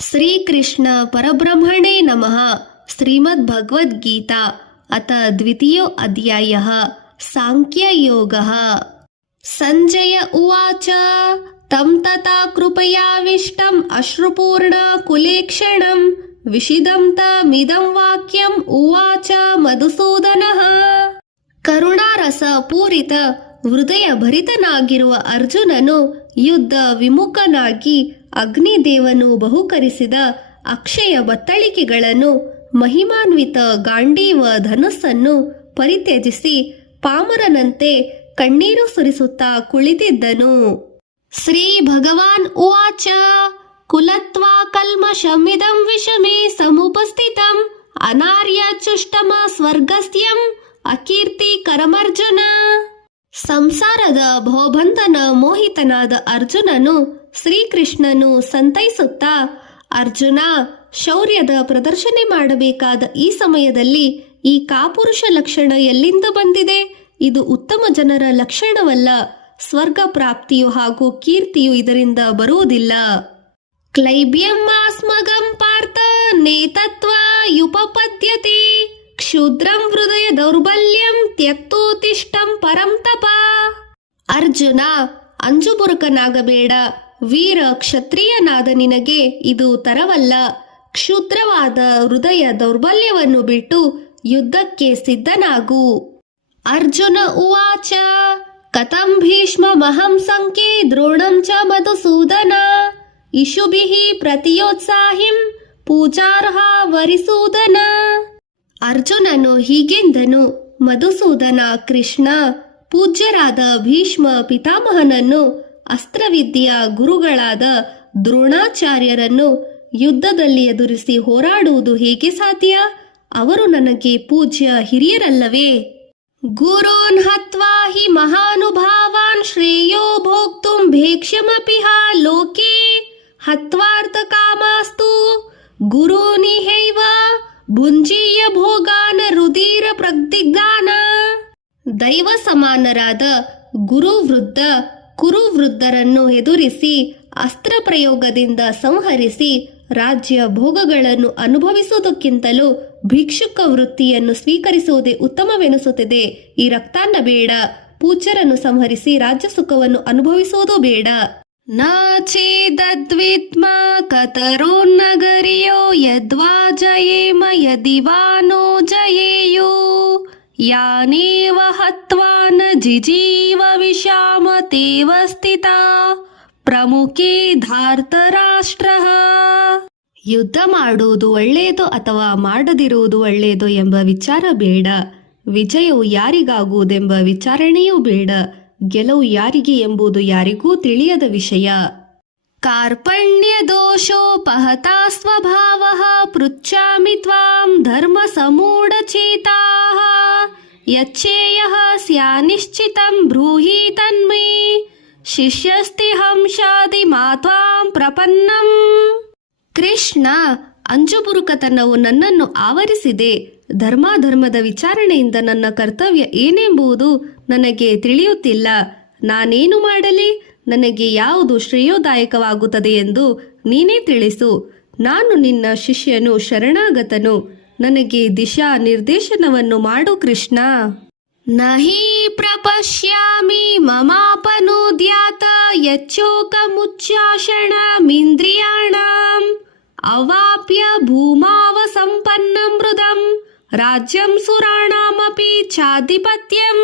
ಶ್ರೀಕೃಷ್ಣ ಪರಬ್ರಹ್ಮಣೇ ನಮಃ. ಶ್ರೀಮದ್ಭಗವದ್ಗೀತಾ ಅಥ ದ್ವಿತೀಯೋ ಅಧ್ಯಾಯಃ ಸಾಂಖ್ಯಯೋಗಃ. ಸಂಜಯ ಉವಾಚ ತಂ ತಥಾ ಕೃಪಯಾವಿಷ್ಟಂ ಅಶ್ರುಪೂರ್ಣ ಕುಲೇಕ್ಷಣಂ ವಿಷಿದಂ ತಮಿದಂ ವಾಕ್ಯಂ ಉವಾಚ ಮಧುಸೂದನಃ. ಕರುಣಾರಸ ಪೂರಿತ ಹೃದಯ ಭರಿತನಾಗಿರುವ ಅರ್ಜುನನು ಯುದ್ಧ ವಿಮುಖನಾಗಿ ಅಗ್ನಿದೇವನು ಬಹುಕರಿಸಿದ ಅಕ್ಷಯ ಬತ್ತಳಿಕೆಗಳನ್ನು ಮಹಿಮಾನ್ವಿತ ಗಾಂಡೀವ ಧನುಸ್ಸನ್ನು ಪರಿತ್ಯಜಿಸಿ ಪಾಮರನಂತೆ ಕಣ್ಣೀರು ಸುರಿಸುತ್ತಾ ಕುಳಿತಿದ್ದನು. ಶ್ರೀ ಭಗವಾನ್ ಉವಾಚ ಕುಲತ್ವಾ ಕಲ್ಮಷಮಿದಂ ವಿಷಮೇ ಸಮುಪಸ್ಥಿತಂ ಅನಾರ್ಯಚುಷ್ಟಮ ಸ್ವರ್ಗಸ್ಯಂ ಅಕೀರ್ತಿ ಕರಮರ್ಜುನ. ಸಂಸಾರದ ಭವಬಂಧನ ಮೋಹಿತನಾದ ಅರ್ಜುನನು ಶ್ರೀಕೃಷ್ಣನು ಸಂತೈಸುತ್ತಾ, ಅರ್ಜುನ, ಶೌರ್ಯದ ಪ್ರದರ್ಶನೆ ಮಾಡಬೇಕಾದ ಈ ಸಮಯದಲ್ಲಿ ಈ ಕಾಪುರುಷ ಲಕ್ಷಣ ಎಲ್ಲಿಂದ ಬಂದಿದೆ? ಇದು ಉತ್ತಮ ಜನರ ಲಕ್ಷಣವಲ್ಲ. ಸ್ವರ್ಗ ಪ್ರಾಪ್ತಿಯು ಹಾಗೂ ಕೀರ್ತಿಯು ಇದರಿಂದ ಬರುವುದಿಲ್ಲ. ಕ್ಲೈಬ್ಯಂ ಆಸ್ಮಗಂ ಪಾರ್ಥ ನೇತತ್ವ ಯುಪಪದ್ಯತೆ ಕ್ಷುದ್ರಂ ಹೃದಯ ದೌರ್ಬಲ್ಯಂ ತ್ಯಕ್ತೋತಿಷ್ಟಂ ಪರಂ ತಪ. ಅರ್ಜುನ, ಅಂಜುಬುರುಕನಾಗಬೇಡ. ವೀರ ಕ್ಷತ್ರಿಯನಾದ ನಿನಗೆ ಇದು ತರವಲ್ಲ. ಕ್ಷುದ್ರವಾದ ಹೃದಯ ದೌರ್ಬಲ್ಯವನ್ನು ಬಿಟ್ಟು ಯುದ್ಧಕ್ಕೆ ಸಿದ್ಧನಾಗು. ಅರ್ಜುನ ಉವಾಚ ಕಥಂ ಭೀಷ್ಮಮಹಂ ಸಂಖ್ಯೆ ದ್ರೋಣಂ ಚ ಮಧುಸೂದನ ಇಷುಭಿಃ ಪ್ರತಿಯೋತ್ಸಾಹಿಂ ಪೂಜಾರ್ಹ ವರಿಸೂದನ. ಅರ್ಜುನನು ಹೀಗೆಂದನು. ಮಧುಸೂದನ, ಕೃಷ್ಣ, ಪೂಜ್ಯರಾದ ಭೀಷ್ಮ ಪಿತಾಮಹನನ್ನು, ಅಸ್ತ್ರವಿದ್ಯೆಯ ಗುರುಗಳಾದ ದ್ರೋಣಾಚಾರ್ಯರನ್ನು ಯುದ್ಧದಲ್ಲಿ ಎದುರಿಸಿ ಹೋರಾಡುವುದು ಹೇಗೆ ಸಾಧ್ಯ? ಅವರು ನನಗೆ ಪೂಜ್ಯ ಹಿರಿಯರಲ್ಲವೇ? ಗುರೂನ್ ಹತ್ವಾ ಹಿ ಮಹಾನುಭಾವಾನ್ ಶ್ರೇಯೋ ಭೋಕ್ತುಂ ಭೇಕ್ಷ್ಯಮಪಿ ಲೋಕೆ ಹತ್ವಾರ್ಥ ಕಾಮಾಸ್ತು ಗುರೂನಿಹೈವ ಭುಂಜೀಯ ಭೋಗಾನ ರುಧಿರ ಪ್ರದಿಗ್ಧಾನ. ದೈವ ಸಮಾನರಾದ ಗುರುವೃದ್ಧ ಕುರುವೃದ್ಧರನ್ನು ಎದುರಿಸಿ ಅಸ್ತ್ರ ಪ್ರಯೋಗದಿಂದ ಸಂಹರಿಸಿ ರಾಜ್ಯ ಭೋಗಗಳನ್ನು ಅನುಭವಿಸುವುದಕ್ಕಿಂತಲೂ ಭಿಕ್ಷುಕ ವೃತ್ತಿಯನ್ನು ಸ್ವೀಕರಿಸುವುದೇ ಉತ್ತಮವೆನಿಸುತ್ತದೆ. ಈ ರಕ್ತಾನ್ನ ಬೇಡ. ಪೂಜ್ಯರನ್ನು ಸಂಹರಿಸಿ ರಾಜ್ಯ ಸುಖವನ್ನು ಅನುಭವಿಸುವುದು ಬೇಡ. ನ ಚೇದದ್ವಿತ್ಮ ಕತರೋನ್ನಗರಿಯೋ ಯದ್ವಾ ಜಯೇಮ ಯದಿವಾ ನೋ ಜಯೇಯೋ ಯಾನೇವ ಹತ್ವಾ ನ ಜಿಜೀವ ವಿಷಾಮ ತೇವ ಸ್ಥಿತಾ ಪ್ರಮುಖೇ ಧಾರ್ತರಾಷ್ಟ್ರಃ. ಯುದ್ಧ ಮಾಡುವುದು ಒಳ್ಳೆಯದು ಅಥವಾ ಮಾಡದಿರುವುದು ಒಳ್ಳೆಯದು ಎಂಬ ವಿಚಾರ ಬೇಡ. ವಿಜಯವು ಯಾರಿಗಾಗುವುದೆಂಬ ವಿಚಾರಣೆಯೂ ಬೇಡ. ಗೆಲುವು ಯಾರಿಗೆ ಎಂಬುದು ಯಾರಿಗೂ ತಿಳಿಯದ ವಿಷಯ. ಕಾರ್ಪಣ್ಯ ದೋಷೋಪಹತಾ ಸ್ವಭಾವಃ ಪೃಚ್ಛಾಮಿ ತ್ವಾಂ ಧರ್ಮ ಸಮೂಢಚೇತಾಃ ಯಚ್ಚೇಯಃ ಸ್ಯಾನಿಶ್ಚಿತಂ ಬ್ರೂಹಿ ತನ್ಮೇ ಶಿಷ್ಯಸ್ತಿ ಹಂಸಾದಿ ಮಾತ್ವಾಂ ಪ್ರಪನ್ನಂ. ಕೃಷ್ಣ, ಅಂಜುಬುರುಕತನವು ನನ್ನನ್ನು ಆವರಿಸಿದೆ. ಧರ್ಮಾಧರ್ಮದ ವಿಚಾರಣೆಯಿಂದ ನನ್ನ ಕರ್ತವ್ಯ ಏನೆಂಬುದು ನನಗೆ ತಿಳಿಯುತ್ತಿಲ್ಲ. ನಾನೇನು ಮಾಡಲಿ? ನನಗೆ ಯಾವುದು ಶ್ರೇಯೋದಾಯಕವಾಗುತ್ತದೆ ಎಂದು ನೀನೇ ತಿಳಿಸು. ನಾನು ನಿನ್ನ ಶಿಷ್ಯನು, ಶರಣಾಗತನು. ನನಗೆ ದಿಶಾ ನಿರ್ದೇಶನವನ್ನು ಮಾಡು ಕೃಷ್ಣ. ನಹಿ ಪ್ರಪಶ್ಯಾಮಿ ಮಮಾಪನೋದ್ಯಾತ ಯಚ್ಚೋಕಮುಚ್ಚಾಷಣಮಿಂದ್ರಿಯಾಣಾಂ ಅವಾಪ್ಯ ಭೂಮಾವ ಸಂಪನ್ನ ಮೃದಂ ರಾಜ್ಯಂ ಸುರಾಣಾಮಪಿ ಚಾಧಿಪತ್ಯಂ.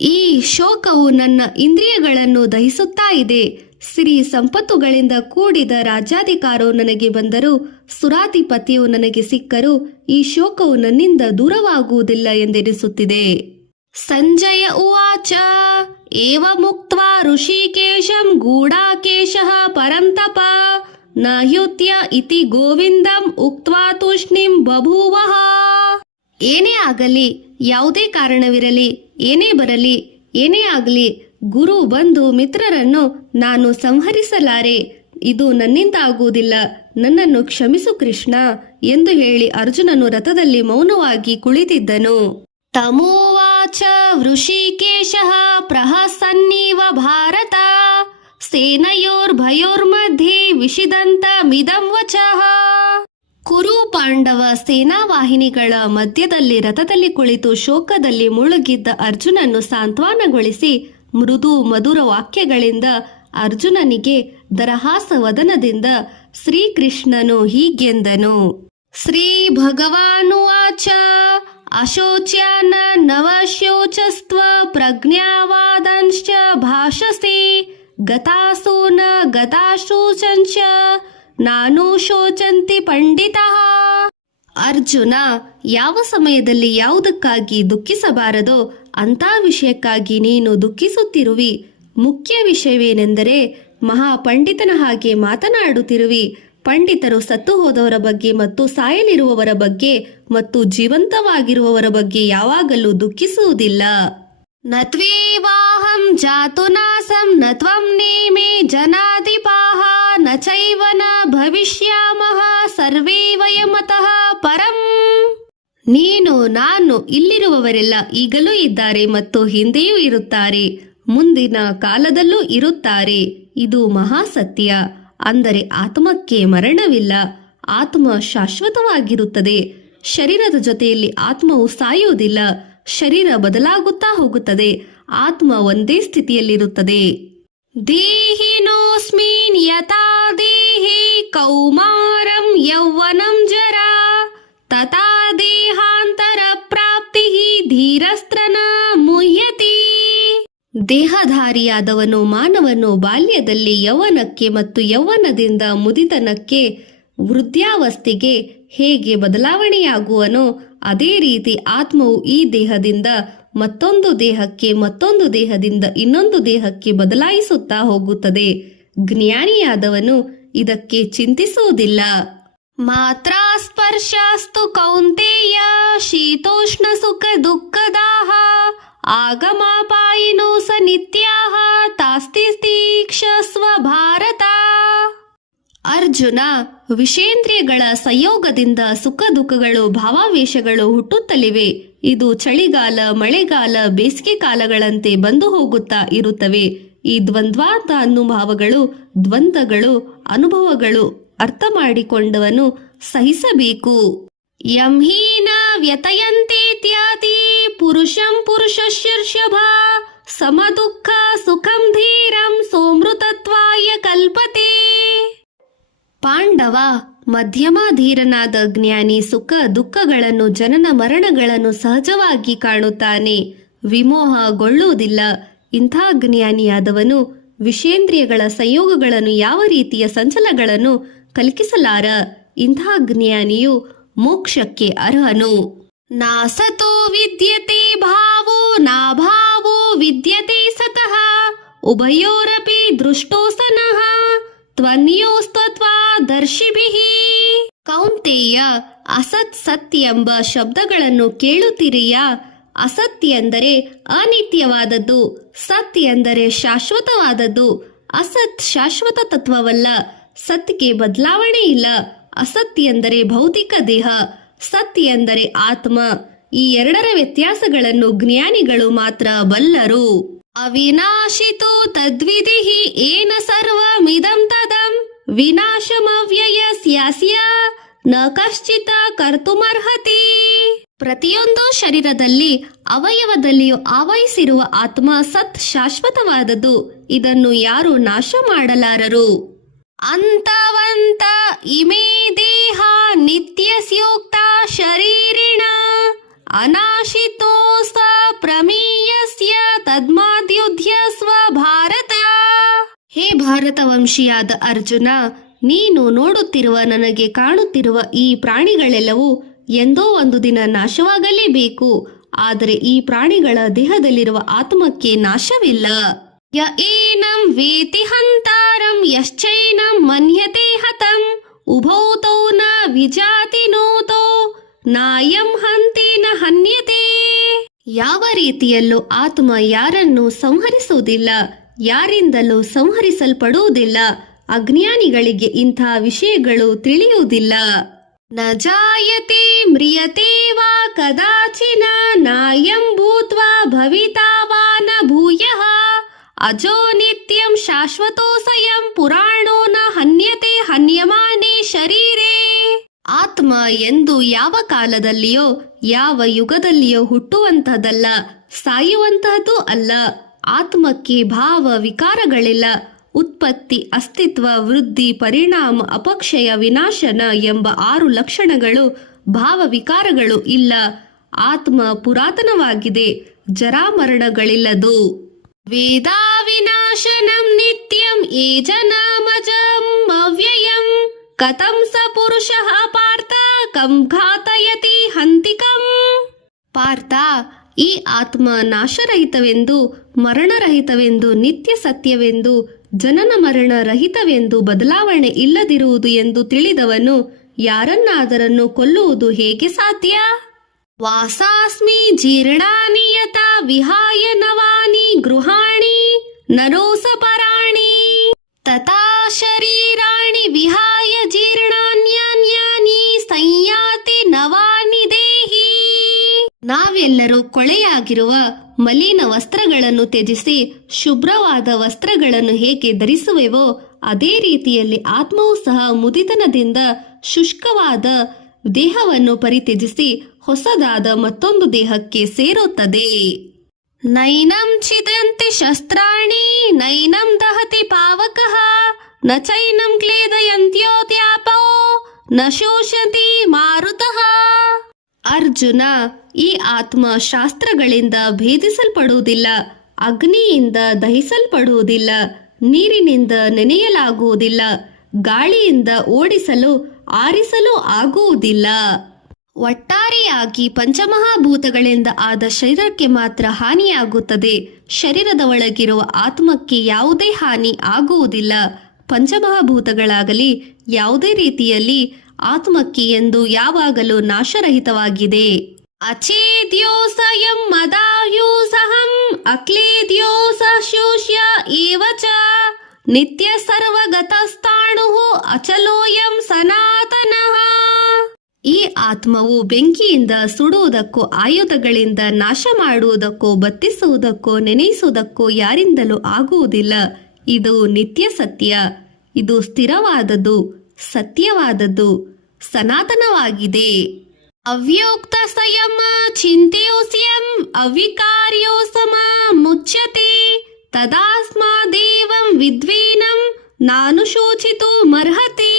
ಈ ಶೋಕವು ನನ್ನ ಇಂದ್ರಿಯಗಳನ್ನು ದಹಿಸುತ್ತಾ ಇದೆ. ಸಿರಿ ಸಂಪತ್ತುಗಳಿಂದ ಕೂಡಿದ ರಾಜ್ಯಾಧಿಕಾರವು ನನಗೆ ಬಂದರೂ, ಸುರಾಧಿಪತಿಯು ನನಗೆ ಸಿಕ್ಕರೂ ಈ ಶೋಕವು ನನ್ನಿಂದ ದೂರವಾಗುವುದಿಲ್ಲ ಎಂದೆನಿಸುತ್ತಿದೆ. ಸಂಜಯ ಉವಾಚ ಏವ ಮುಕ್ತ್ವಾ ಋಷಿಕೇಶಂ ಗೂಢಾಕೇಶಃ ಪರಂತಪ ನ ಹ್ಯುತ್ಯ ಇತಿ ಗೋವಿಂದಂ ಉಕ್ತ್ವಾ ತೂಷ್ಣೀಂ ಬಭೂವಃ. ಏನೇ ಆಗಲಿ, ಯಾವುದೇ ಕಾರಣವಿರಲಿ, ಏನೇ ಬರಲಿ, ಏನೇ ಆಗಲಿ, ಗುರು ಬಂಧು ಮಿತ್ರರನ್ನು ನಾನು ಸಂಹರಿಸಲಾರೆ. ಇದು ನನ್ನಿಂದ ಆಗುವುದಿಲ್ಲ. ನನ್ನನ್ನು ಕ್ಷಮಿಸು ಕೃಷ್ಣ ಎಂದು ಹೇಳಿ ಅರ್ಜುನನು ರಥದಲ್ಲಿ ಮೌನವಾಗಿ ಕುಳಿತಿದ್ದನು. ತಮೋವಾಚ ವೃಷಿಕೇಶಃ ಪ್ರಹಸನ್ನೀವ ಭಾರತ ಸೇನಯೋರ್ಭಯೋರ್मध्ये ವಿಷಿದಂತಮಿದಂ ವಚಃ. ಕುರು ಪಾಂಡವ ಸೇನಾವಾಹಿನಿಗಳ ಮಧ್ಯದಲ್ಲಿ ರಥದಲ್ಲಿ ಕುಳಿತು ಶೋಕದಲ್ಲಿ ಮುಳುಗಿದ್ದ ಅರ್ಜುನನ್ನು ಸಾಂತ್ವನಗೊಳಿಸಿ ಮೃದು ಮಧುರ ವಾಕ್ಯಗಳಿಂದ ಅರ್ಜುನನಿಗೆ ದರಹಾಸ ವದನದಿಂದ ಶ್ರೀಕೃಷ್ಣನು ಹೀಗೆಂದನು. ಶ್ರೀ ಭಗವಾನುವಾಚ ಅಶೋಚ್ಯಾನ ನವಶೋಚಸ್ತ್ವ ಪ್ರಜ್ಞಾವಾದಂಶ್ಚ ಭಾಷಸೆ ಗತಾಸು ನ ಗತಾಶೋಚಂಚ ನಾನೂ ಶೋಚಂತಿ ಪಂಡಿತಃ. ಅರ್ಜುನ, ಯಾವ ಸಮಯದಲ್ಲಿ ಯಾವುದಕ್ಕಾಗಿ ದುಃಖಿಸಬಾರದೋ ಅಂಥ ವಿಷಯಕ್ಕಾಗಿ ನೀನು ದುಃಖಿಸುತ್ತಿರುವಿ. ಮುಖ್ಯ ವಿಷಯವೇನೆಂದರೆ ಮಹಾಪಂಡಿತನ ಹಾಗೆ ಮಾತನಾಡುತ್ತಿರುವಿ. ಪಂಡಿತರು ಸತ್ತು ಹೋದವರ ಬಗ್ಗೆ ಮತ್ತು ಸಾಯಲಿರುವವರ ಬಗ್ಗೆ ಮತ್ತು ಜೀವಂತವಾಗಿರುವವರ ಬಗ್ಗೆ ಯಾವಾಗಲೂ ದುಃಖಿಸುವುದಿಲ್ಲ. ನತ್ವೇವಾಹಂ ಜಾತು ನಾಸಂ ನ ತ್ವಂ ನೇಮೇ ಜನಾಧಿಪಾಃ ನ ಚೈವ ನ ಭವಿಷ್ಯಾಮಃ ಸರ್ವೇ ವಯಮತಃ ಪರಂ. ನೀನು ನಾನು ಇಲ್ಲಿರುವವರೆಲ್ಲ ಈಗಲೂ ಇದ್ದಾರೆ ಮತ್ತು ಹಿಂದೆಯೂ ಇರುತ್ತಾರೆ, ಮುಂದಿನ ಕಾಲದಲ್ಲೂ ಇರುತ್ತಾರೆ. ಇದು ಮಹಾಸತ್ಯ. ಅಂದರೆ ಆತ್ಮಕ್ಕೆ ಮರಣವಿಲ್ಲ. ಆತ್ಮ ಶಾಶ್ವತವಾಗಿರುತ್ತದೆ. ಶರೀರದ ಜೊತೆಯಲ್ಲಿ ಆತ್ಮವು ಸಾಯುವುದಿಲ್ಲ. ಶರೀರ ಬದಲಾಗುತ್ತಾ ಹೋಗುತ್ತದೆ. ಆತ್ಮ ಒಂದೇ ಸ್ಥಿತಿಯಲ್ಲಿರುತ್ತದೆ. ದೇಹಿನೋಸ್ಮಿನ್ ಯಥಾ ದೇಹಿ ಕೌಮಾರಂ ಯೌವನಂ ಜರಾ ತಥಾ ದೇಹಾಂತರ ಪ್ರಾಪ್ತಿ ಧೀರಸ್ತ್ರನ ಮುಹ್ಯತಿ. ದೇಹಧಾರಿಯಾದವನು ಮಾನವನು ಬಾಲ್ಯದಲ್ಲಿ ಯೌವನಕ್ಕೆ ಮತ್ತು ಯೌವನದಿಂದ ಮುದಿತನಕ್ಕೆ ವೃದ್ಧಾವಸ್ಥೆಗೆ ಹೇಗೆ ಬದಲಾವಣೆಯಾಗುವನೋ ಅದೇ ರೀತಿ ಆತ್ಮವು ಈ ದೇಹದಿಂದ ಮತ್ತೊಂದು ದೇಹಕ್ಕೆ, ಮತ್ತೊಂದು ದೇಹದಿಂದ ಇನ್ನೊಂದು ದೇಹಕ್ಕೆ ಬದಲಾಯಿಸುತ್ತಾ ಹೋಗುತ್ತದೆ. ಜ್ಞಾನಿಯಾದವನು ಇದಕ್ಕೆ ಚಿಂತಿಸುವುದಿಲ್ಲ. ಮಾತ್ರ ಸ್ಪರ್ಶಾಸ್ತು ಕೌಂತೆಯ ಶೀತೋಷ್ಣ ಸುಖ ದುಃಖದಾಹ ಆಗಮಾಪಾಯಿನೋ ಸ ನಿತ್ಯಾಹ ತಾಸ್ತಿ ತೀಕ್ಷಸ್ವ ಭಾರತ. ಅರ್ಜುನ, ವಿಷೇಂದ್ರಿಯಗಳ ಸಂಯೋಗದಿಂದ ಸುಖ ದುಃಖಗಳು ಭಾವಾವೇಶಗಳು ಹುಟ್ಟುತ್ತಲಿವೆ. ಇದು ಚಳಿಗಾಲ, ಮಳೆಗಾಲ, ಬೇಸಿಗೆ ಕಾಲಗಳಂತೆ ಬಂದು ಹೋಗುತ್ತಾ ಇರುತ್ತವೆ. ಈ ದ್ವಂದ್ವಾದ ಅನುಭವಗಳು, ದ್ವಂದ್ವಗಳು, ಅನುಭವಗಳು ಅರ್ಥ ಮಾಡಿಕೊಂಡವನು ಸಹಿಸಬೇಕು. ಯಂ ಹೀನ ವ್ಯತಯಂತೇತ್ಯಾದಿ ಪುರುಷಂ ಪುರುಷಶರ್ಷಭ ಸಮದುಃಖ ಸುಖಂ ಧೀರಂ ಸೋಮೃತತ್ವಾಯ ಕಲ್ಪತೆ. ಪಾಂಡವ, ಮಧ್ಯಮಾಧೀರನಾದ ಜ್ಞಾನಿ ಸುಖ ದುಃಖಗಳನ್ನು, ಜನನ ಮರಣಗಳನ್ನು ಸಹಜವಾಗಿ ಕಾಣುತ್ತಾನೆ, ವಿಮೋಹಗೊಳ್ಳುವುದಿಲ್ಲ. ಇಂಥ ಜ್ಞಾನಿಯಾದವನು ವಿಷೇಂದ್ರಿಯಗಳ ಸಂಯೋಗಗಳನ್ನು, ಯಾವ ರೀತಿಯ ಸಂಚಲಗಳನ್ನು ಕಲ್ಪಿಸಲಾರ. ಇಂಥ ಜ್ಞಾನಿಯು ಮೋಕ್ಷಕ್ಕೆ ಅರ್ಹನು. ನಾಸತೋ ವಿದ್ಯತೆ ಭಾವೋ ನಾಭಾವೋ ವಿದ್ಯತೆ ಸತಃ ಉಭಯೋರಪಿ ದೃಷ್ಟೋ ಸನಃ ತ್ವನ್ಯೋಸ್ತತ್ವಾದರ್ಶಿಭಿಃ. ಕೌಂತೆಯ, ಅಸತ್ ಸತ್ ಎಂಬ ಶಬ್ದಗಳನ್ನು ಕೇಳುತ್ತೀರಿಯಾ? ಅಸತ್ ಎಂದರೆ ಅನಿತ್ಯವಾದದ್ದು, ಸತ್ ಎಂದರೆ ಶಾಶ್ವತವಾದದ್ದು. ಅಸತ್ ಶಾಶ್ವತ ತತ್ವವಲ್ಲ. ಸತ್ಗೆ ಬದಲಾವಣೆ ಇಲ್ಲ. ಅಸತ್ ಎಂದರೆ ಭೌತಿಕ ದೇಹ, ಸತ್ ಎಂದರೆ ಆತ್ಮ. ಈ ಎರಡರ ವ್ಯತ್ಯಾಸಗಳನ್ನು ಜ್ಞಾನಿಗಳು ಮಾತ್ರ ಬಲ್ಲರು. ಅವಿನಾಶಿತೋ ತದ್ವಿಧಿಃ ಏನ ಸರ್ವಮಿದಂ ತದಂ ವಿನಾಶಮವ್ಯಯಸ್ಯಾಸ್ಯ ನ ಕಶ್ಚಿತ್ ಕರ್ತುಮರ್ಹತಿ. ಪ್ರತಿಯೊಂದು ಶರೀರದಲ್ಲಿ ಅವಯವದಲ್ಲಿಯೂ ಆವಹಿಸಿರುವ ಆತ್ಮ ಸತ್ ಶಾಶ್ವತವಾದದ್ದು. ಇದನ್ನು ಯಾರು ನಾಶ ಮಾಡಲಾರರು. ಅಂತವಂತ ಇಮೇ ದೇಹ ನಿತ್ಯಸ್ಯೋಕ್ತ ಶರೀರಿಣ ಅನಾಶಿತೋ ಸ ಪ್ರಮೇಯಸ್ಯ ತದ್ಮಾದ್ಯುಧ್ಯಸ್ವ ಭಾರತ. ಹೇ ಭಾರತವಂಶಿಯಾದ ಅರ್ಜುನ, ನೀನು ನೋಡುತ್ತಿರುವ, ನನಗೆ ಕಾಣುತ್ತಿರುವ ಈ ಪ್ರಾಣಿಗಳೆಲ್ಲವೂ ಎಂದೋ ಒಂದು ದಿನ ನಾಶವಾಗಲೇಬೇಕು. ಆದರೆ ಈ ಪ್ರಾಣಿಗಳ ದೇಹದಲ್ಲಿರುವ ಆತ್ಮಕ್ಕೆ ನಾಶವಿಲ್ಲ. ಯ ಏನಂ ವೇತಿ ಹಂತಾರಂ ಯಶ್ಚೈನಂ ಮನ್ಯತೆ ಹತಂ ಉಭೌತೌ ನ ವಿಜಾತಿನೋತೋ ನಾಯಂ ಹಂತಿ ನ ಹನ್ಯತೆ. ಯಾವ ರೀತಿಯಲ್ಲೂ ಆತ್ಮ ಯಾರನ್ನು ಸಂಹರಿಸುವುದಿಲ್ಲ, ಯಾರಿಂದಲೂ ಸಂಹರಿಸಲ್ಪಡುವುದಿಲ್ಲ. ಅಜ್ಞಾನಿಗಳಿಗೆ ಇಂಥ ವಿಷಯಗಳು ತಿಳಿಯುವುದಿಲ್ಲ. ನ ಜಾಯತೆ ಮ್ರಿಯತೆ ವಾ ಕದಾಚಿನ ನಾಯಂ ಭೂತ್ವಾ ಭವಿತಾ ವಾ ನ ಭೂಯಃ ಅಜೋ ನಿತ್ಯಂ ಶಾಶ್ವತೋಸಯಂ ಪುರಾಣೋ ನ ಹನ್ಯತೆ ಹನ್ಯಮಾನೆ ಶರೀರೇ. ಆತ್ಮ ಎಂದು ಯಾವ ಕಾಲದಲ್ಲಿಯೋ ಯಾವ ಯುಗದಲ್ಲಿಯೋ ಹುಟ್ಟುವಂತಹದಲ್ಲ, ಸಾಯುವಂತಹದ್ದು ಅಲ್ಲ. ಆತ್ಮಕ್ಕೆ ಭಾವ ವಿಕಾರಗಳಿಲ್ಲ. ಉತ್ಪತ್ತಿ, ಅಸ್ತಿತ್ವ, ವೃದ್ಧಿ, ಪರಿಣಾಮ, ಅಪಕ್ಷಯ, ವಿನಾಶನ ಎಂಬ 6 ಲಕ್ಷಣಗಳು, ಭಾವ ವಿಕಾರಗಳು ಇಲ್ಲ. ಆತ್ಮ ಪುರಾತನವಾಗಿದೆ, ಜರಾಮರಣಗಳಿಲ್ಲದು. ವೇದಾ ವಿನಾಶನಂ ನಿತ್ಯಂ ಏಜನಾಮಜಂ ಅವ್ಯಯಂ ಕಥಂ ಸ ಪುರುಷಃ ಪಾರ್ಥ ಕಂ ಘಾತಯತಿ ಹಂತಿಕಂ. ಪಾರ್ಥ, ಈ ಆತ್ಮ ನಾಶರಹಿತವೆಂದು, ಮರಣರಹಿತವೆಂದು, ನಿತ್ಯ ಸತ್ಯವೆಂದು, ಜನನ ಮರಣ ರಹಿತವೆಂದು, ಬದಲಾವಣೆ ಇಲ್ಲದಿರುವುದು ಎಂದು ತಿಳಿದವನು ಯಾರನ್ನಾದರನ್ನು ಕೊಲ್ಲುವುದು ಹೇಗೆ ಸಾಧ್ಯ? ವಾಸಾಸ್ಮಿ ಜೀರ್ಣಾನಿ ಯಥಾ ವಿಹಾಯ ನವಾನಿ ಗೃಹಾಣಿ ನರೋಸ ಪರಾಣಿ ತಥಾ ಶರೀರಾಣಿ ವಿಹಾಯ ಜೀರ್ಣಾನ್ಯಾನ್ಯಾನಿ ಸಂಯಾತಿ ನವಾನಿ ದೇಹಿ. ನಾವೆಲ್ಲರೂ ಕೊಳೆಯಾಗಿರುವ ಮಲಿನ ವಸ್ತ್ರಗಳನ್ನು ತ್ಯಜಿಸಿ ಶುಭ್ರವಾದ ವಸ್ತ್ರಗಳನ್ನು ಹೇಗೆ ಧರಿಸುವೆವೋ ಅದೇ ರೀತಿಯಲ್ಲಿ ಆತ್ಮವೂ ಸಹ ಮುದಿತನದಿಂದ ಶುಷ್ಕವಾದ ದೇಹವನ್ನು ಪರಿತ್ಯಜಿಸಿ ಹೊಸದಾದ ಮತ್ತೊಂದು ದೇಹಕ್ಕೆ ಸೇರುತ್ತದೆ. ನೈನಂ ಛಿದಂತಿ ಶಸ್ತ್ರಾಣಿ ನೈನಂ ದಹತಿ ಪಾವಕಃ ನ ಚೈನಂ ಕ್ಲೇದಯಂತ್ಯೋತ್ಯಾಪೋ ನ ಶೋಷತಿ ಮಾರುತಃ. ಅರ್ಜುನ, ಈ ಆತ್ಮ ಶಾಸ್ತ್ರಗಳಿಂದ ಭೇದಿಸಲ್ಪಡುವುದಿಲ್ಲ, ಅಗ್ನಿಯಿಂದ ದಹಿಸಲ್ಪಡುವುದಿಲ್ಲ, ನೀರಿನಿಂದ ನೆನೆಯಲಾಗುವುದಿಲ್ಲ, ಗಾಳಿಯಿಂದ ಓಡಿಸಲು ಆರಿಸಲು ಆಗುವುದಿಲ್ಲ. ಒಟ್ಟಾರೆಯಾಗಿ ಪಂಚಮಹಾಭೂತಗಳಿಂದ ಆದ ಶರೀರಕ್ಕೆ ಮಾತ್ರ ಹಾನಿಯಾಗುತ್ತದೆ. ಶರೀರದ ಒಳಗಿರುವ ಆತ್ಮಕ್ಕೆ ಯಾವುದೇ ಹಾನಿ ಆಗುವುದಿಲ್ಲ. ಪಂಚಮಹಾಭೂತಗಳಾಗಲಿ ಯಾವುದೇ ರೀತಿಯಲ್ಲಿ ಆತ್ಮಕ್ಕೆ ಎಂದು ಯಾವಾಗಲೂ ನಾಶರಹಿತವಾಗಿದೆ. ಅಚೇದ್ಯೋ ಸಯಂ ಮದಾಯು ಸಹಂ ಅಕ್ಲೇದ್ಯೋ ಸಶೋಷ್ಯ ಏವಚ ನಿತ್ಯ ಸರ್ವಗತಸ್ಥಾಣುಃ ಅಚಲೋಯಂ ಸನಾತನಃ. ಈ ಆತ್ಮವು ಬೆಂಕಿಯಿಂದ ಸುಡುವುದಕ್ಕೂ ಆಯುಧಗಳಿಂದ ನಾಶ ಮಾಡುವುದಕ್ಕೋ ಬತ್ತಿಸುವುದಕ್ಕೋ ನೆನೆಸುವುದಕ್ಕೋ ಯಾರಿಂದಲೂ ಆಗುವುದಿಲ್ಲ. ಇದು ನಿತ್ಯ ಸತ್ಯ. ಇದು ಸ್ಥಿರವಾದದ್ದು, ಸತ್ಯವಾದದ್ದು, ಸನಾತನವಾಗಿದೆ. ಅವ್ಯೋಕ್ತ ಸಂಯಮ ಚಿಂತೆಯೋಸ್ಯಂ ಅವಿಕಾರ್ಯೋ ಸಮ ಮುಚ್ಯತೆ ತದಾಸ್ಮಾದೇವಂ ವಿದ್ವೇನಂ ನಾನುಶೋಚಿತು ಮರ್ಹತೆ.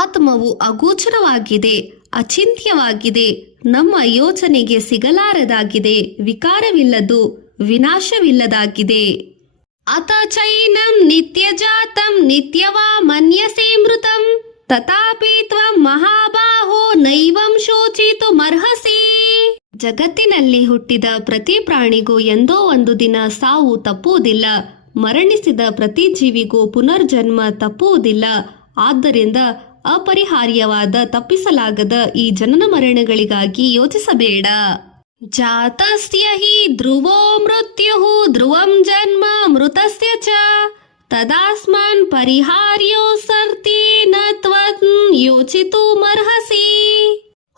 ಆತ್ಮವು ಅಗೋಚರವಾಗಿದೆ, ಅಚಿಂತ್ಯವಾಗಿದೆ, ನಮ್ಮ ಯೋಚನೆಗೆ ಸಿಗಲಾರದಾಗಿದೆ, ವಿಕಾರವಿಲ್ಲದು, ವಿನಾಶವಿಲ್ಲದಾಗಿದೆ. ಅತ ಚೈನಂ ನಿತ್ಯಜಾತಂ ನಿತ್ಯವಾ ಮನ್ಯಸೇ ಮೃತಂ ತಥಾಪಿ ತ್ವಂ ಮಹಾಬಾಹೋ ನೈವಂ ಶೋಚಿತು ಮರ್ಹಸಿ. ಜಗತ್ತಿನಲ್ಲಿ ಹುಟ್ಟಿದ ಪ್ರತಿ ಪ್ರಾಣಿಗೂ ಎಂದೋ ಒಂದು ದಿನ ಸಾವು ತಪ್ಪುವುದಿಲ್ಲ. ಮರಣಿಸಿದ ಪ್ರತಿ ಜೀವಿಗೂ ಪುನರ್ಜನ್ಮ ತಪ್ಪುವುದಿಲ್ಲ. ಆದ್ದರಿಂದ ಅಪರಿಹಾರ್ಯವಾದ, ತಪ್ಪಿಸಲಾಗದ ಈ ಜನನ ಮರಣಗಳಿಗಾಗಿ ಯೋಚಿಸಬೇಡ. ಜಾತಸ್ಯ ಹಿ ಧ್ರುವೋ ಮೃತ್ಯುಃ ಧ್ರುವಂ ಜನ್ಮ ಮೃತಸ್ಯ ಚ ತದಾಸ್ಮಾನ್ ಪರಿಹಾರ್ಯೋ ಸರ್ತಿ ನ ತ್ವಂ ಯೋಚಿತು ಮರ್ಹಸಿ.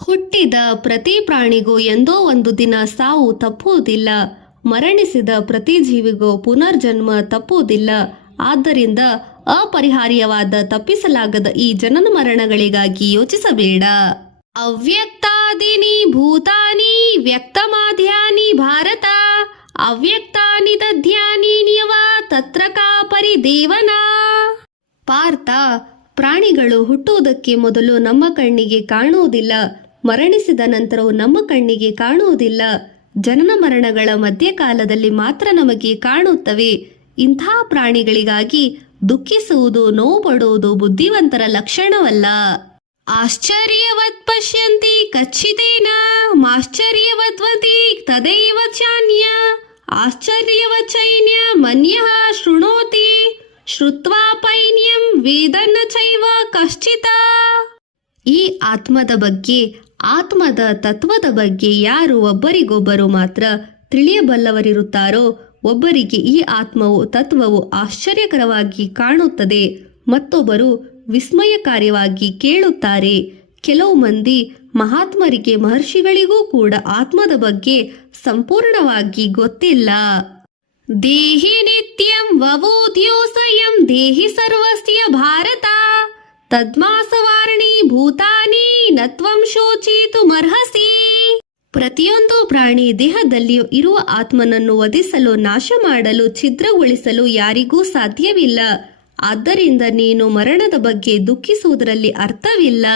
ಹುಟ್ಟಿದ ಪ್ರತಿ ಪ್ರಾಣಿಗೂ ಎಂದೋ ಒಂದು ದಿನ ಸಾವು ತಪ್ಪುವುದಿಲ್ಲ. ಮರಣಿಸಿದ ಪ್ರತಿ ಜೀವಿಗೂ ಪುನರ್ಜನ್ಮ ತಪ್ಪುವುದಿಲ್ಲ. ಆದ್ದರಿಂದ ಅಪರಿಹಾರ್ಯವಾದ, ತಪ್ಪಿಸಲಾಗದ ಈ ಜನನ ಮರಣಗಳಿಗಾಗಿ ಯೋಚಿಸಬೇಡ. ಅವ್ಯಕ್ತಾದೀನಿ ಭೂತಾನಿ ವ್ಯಕ್ತಮಾಧ್ಯಾನಿ ಭಾರತ ಅವ್ಯಕ್ತಾನಿ ದಧ್ಯಾನಿ ನಿಯವ ತತ್ರ ಕಾ ಪರಿದೇವನಾ. ಪಾರ್ಥ, ಪ್ರಾಣಿಗಳು ಹುಟ್ಟುವುದಕ್ಕೆ ಮೊದಲು ನಮ್ಮ ಕಣ್ಣಿಗೆ ಕಾಣುವುದಿಲ್ಲ, ಮರಣಿಸಿದ ನಂತರವೂ ನಮ್ಮ ಕಣ್ಣಿಗೆ ಕಾಣುವುದಿಲ್ಲ. ಜನನ ಮರಣಗಳ ಮಧ್ಯಕಾಲದಲ್ಲಿ ಮಾತ್ರ ನಮಗೆ ಕಾಣುತ್ತವೆ. ಇಂಥ ಪ್ರಾಣಿಗಳಿಗಾಗಿ ದುಃಖಿಸುವುದು, ನೋವು ಪಡುವುದು ಬುದ್ಧಿವಂತರ ಲಕ್ಷಣವಲ್ಲ. ಆಶ್ಚರ್ಯವತ್ ಪಶ್ಯಂತಿ ಕಚ್ಚಿತೇನ ಮಾಶ್ಚರ್ಯವದ್ವತಿ ತದೈವ ಚಾನ್ಯ ಆಶ್ಚರ್ಯವಚೈನ್ಯ ಮನ್ಯಃ ಶೃಣೋತಿ ಶ್ರುತ್ವಾ ಪೈನ್ಯಂ ವೇದನ ಚೈವ ಕಶ್ಚಿತ. ಈ ಆತ್ಮದ ಬಗ್ಗೆ, ಆತ್ಮದ ತತ್ವದ ಬಗ್ಗೆ ಯಾರು ಒಬ್ಬರಿಗೊಬ್ಬರು ಮಾತ್ರ ತಿಳಿಯಬಲ್ಲವರಿರುತ್ತಾರೋ ಒಬ್ಬರಿಗೆ ಈ ಆತ್ಮವು, ತತ್ವವು ಆಶ್ಚರ್ಯಕರವಾಗಿ ಕಾಣುತ್ತದೆ, ಮತ್ತೊಬ್ಬರು ವಿಸ್ಮಯಕಾರಿಯಾಗಿ ಕೇಳುತ್ತಾರೆ. ಕೆಲವು ಮಂದಿ ಮಹಾತ್ಮರಿಗೆ, ಮಹರ್ಷಿಗಳಿಗೂ ಕೂಡ ಆತ್ಮದ ಬಗ್ಗೆ ಸಂಪೂರ್ಣವಾಗಿ ಗೊತ್ತಿಲ್ಲ. ದೇಹಿ ನಿತ್ಯಂ ಸ್ವಭೂತ್ಯೋಸಯಂ ದೇಹಿ ಸರ್ವಸ್ಯ ಭಾರತ ತದ್ಮಾಸವಾರಣಿ ಭೂತಾನಿ ನತ್ವಂ ಶೋಚಿತುಮರ್ಹಸಿ. ಪ್ರತಿಯೊಂದು ಪ್ರಾಣಿ ದೇಹದಲ್ಲಿಯೂ ಇರುವ ಆತ್ಮನನ್ನು ವಧಿಸಲು, ನಾಶ ಮಾಡಲು, ಛಿದ್ರಗೊಳಿಸಲು ಯಾರಿಗೂ ಸಾಧ್ಯವಿಲ್ಲ. ಆದ್ದರಿಂದ ನೀನು ಮರಣದ ಬಗ್ಗೆ ದುಃಖಿಸುವುದರಲ್ಲಿ ಅರ್ಥವಿಲ್ಲ.